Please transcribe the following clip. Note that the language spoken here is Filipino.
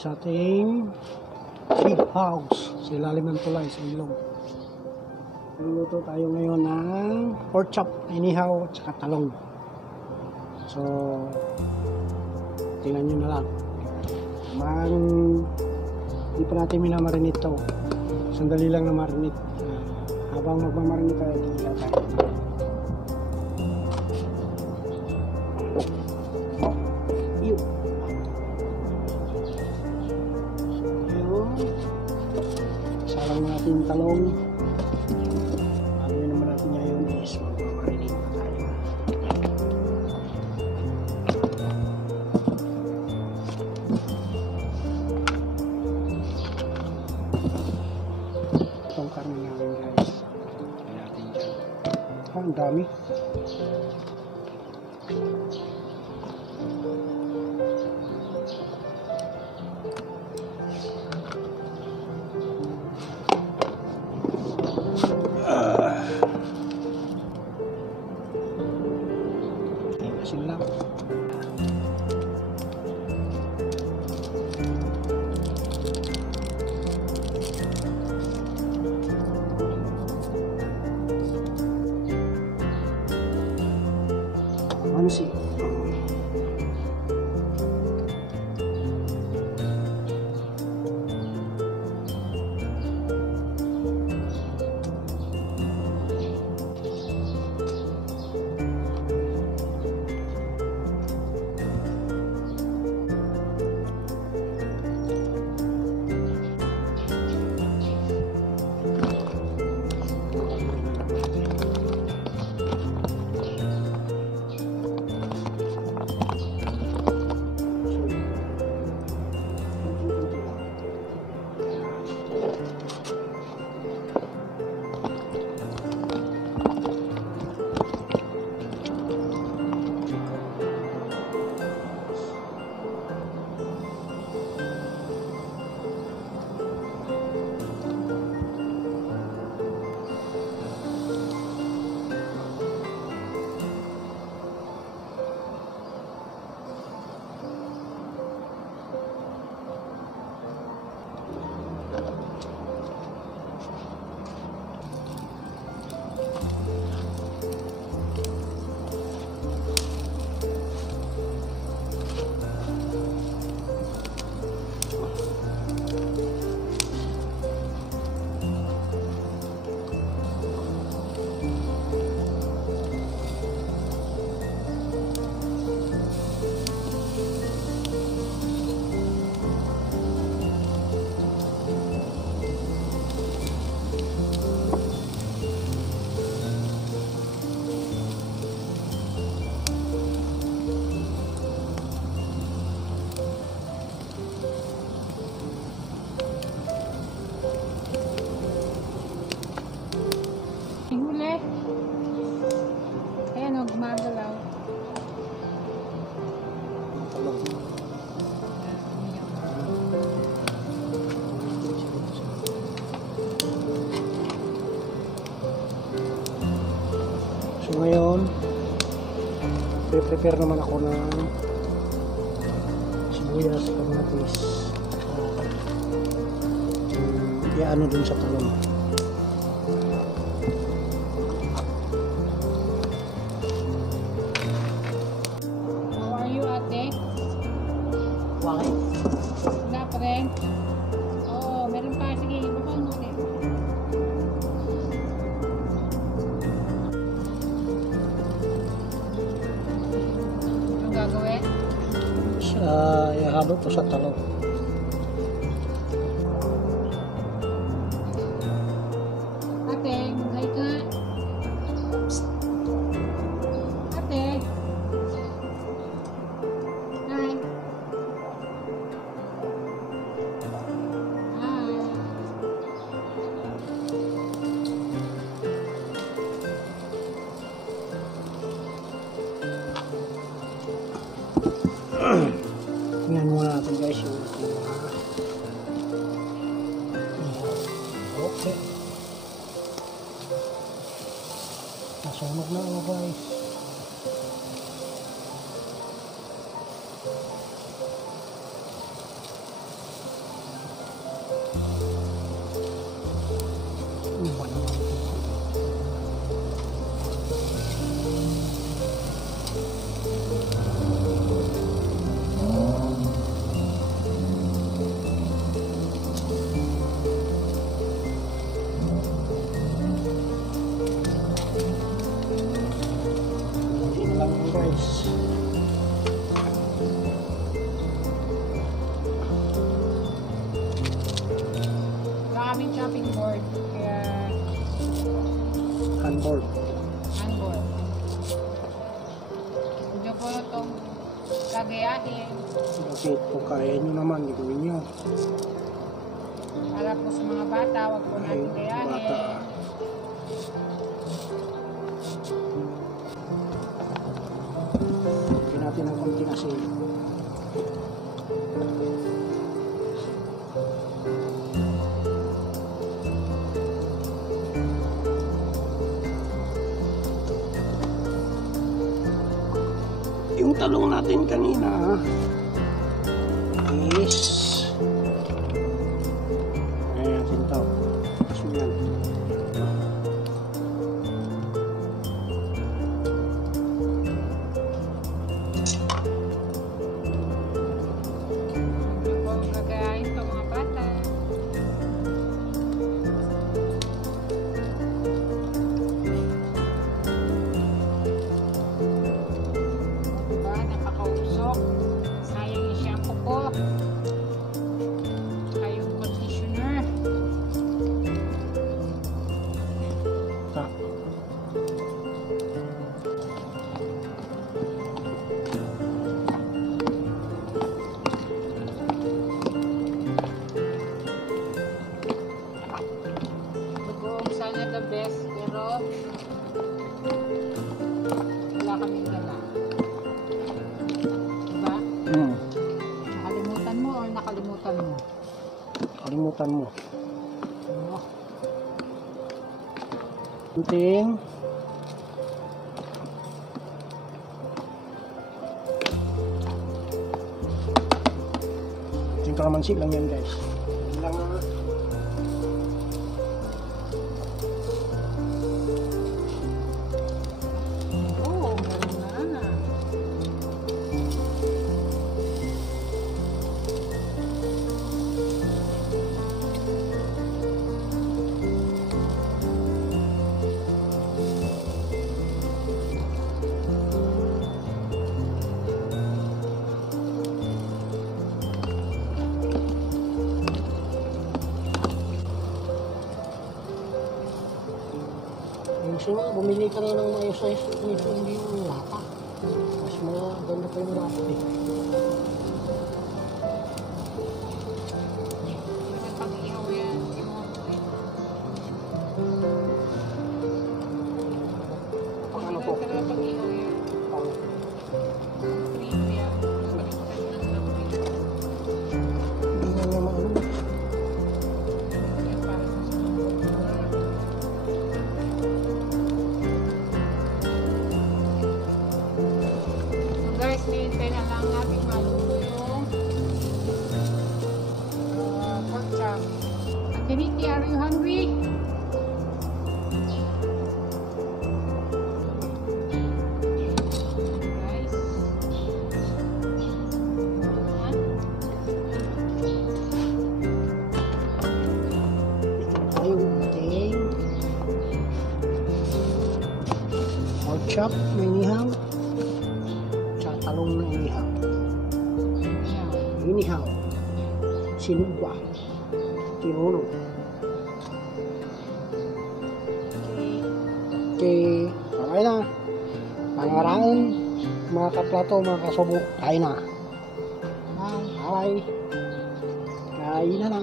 sa ating pig house sa ilalim ng tulay sa ilog. Luluto tayo ngayon ng pork chop, inihaw at saka talong. So tingnan nyo na lang. Hindi pa natin minamarinate to, sandali lang na marinate. Habang magmamarinate tayo, tingnan tayo. Salang natin yung talong. Gagawin naman natin ngayon is magmamarinate na tayo. Itong karne namin guys. Gagawin natin dyan. Ang dami. Asin lang. Ano sih? Huli. Ayan o, gumagalaw. So ngayon, prepare naman ako ng sibuyas, kamatis. I-ano dun sa talong. Bakit? Wala pa rin. Oo, meron pa. Sige, iba pa muna. Anong gagawin? Ihalo to sa talong. Ate, mag-hi ka. Ate. Hi. Tingnan muna natin guys yung okay. Nasunog na ako guys. kaming chopping board. Kaya, Handboard. handboard. Hindi po itong gagayahin. Bakit? Kung kaya nyo naman, gagawin nyo. Para po sa mga bata, wag po Ay, natin gayahin. bata. Lagyan natin ng konti asin. Yung talong natin kanina is ayan natin to. So yan. Hindi po gagayahin itong mga bata. Diba? Napakausok. Sayang yung shampoo ko. Saka yung conditioner. Ta. Bagoong sana the best, pero wala kaming dala. Diba? Nakalimutan mo or nakalimutan mo? Kalimutan mo. Oo. Kunting kunting kalamansi lang yan guys. Yan lang ah. Oo, meron na. Yung sino, bumili ka na ng maayos ayos nito, hindi yung lata. Mas mga ganda pa yung lata eh. Naman pag-ihaw yan. Hindi mo Pang ano po? Naman pag-ihaw yan. Pang Cream yan. Baliktad lang ng cream. hindi na niya maano. Yan para sa sunod. So guys, hintay na lang natin maluto yung pork chop. Tiniti, are you hungry? Guys. Yan. Ay, yung ating pork chop na inihaw. Tsaka talong na inihaw. Yan. Inihaw. Sinugwa. Tinuno. Okay. Okay. Okay na. Pangaraon. Mga kaplato, mga kasubo. Kain na. Bye. Bye. Kain na na.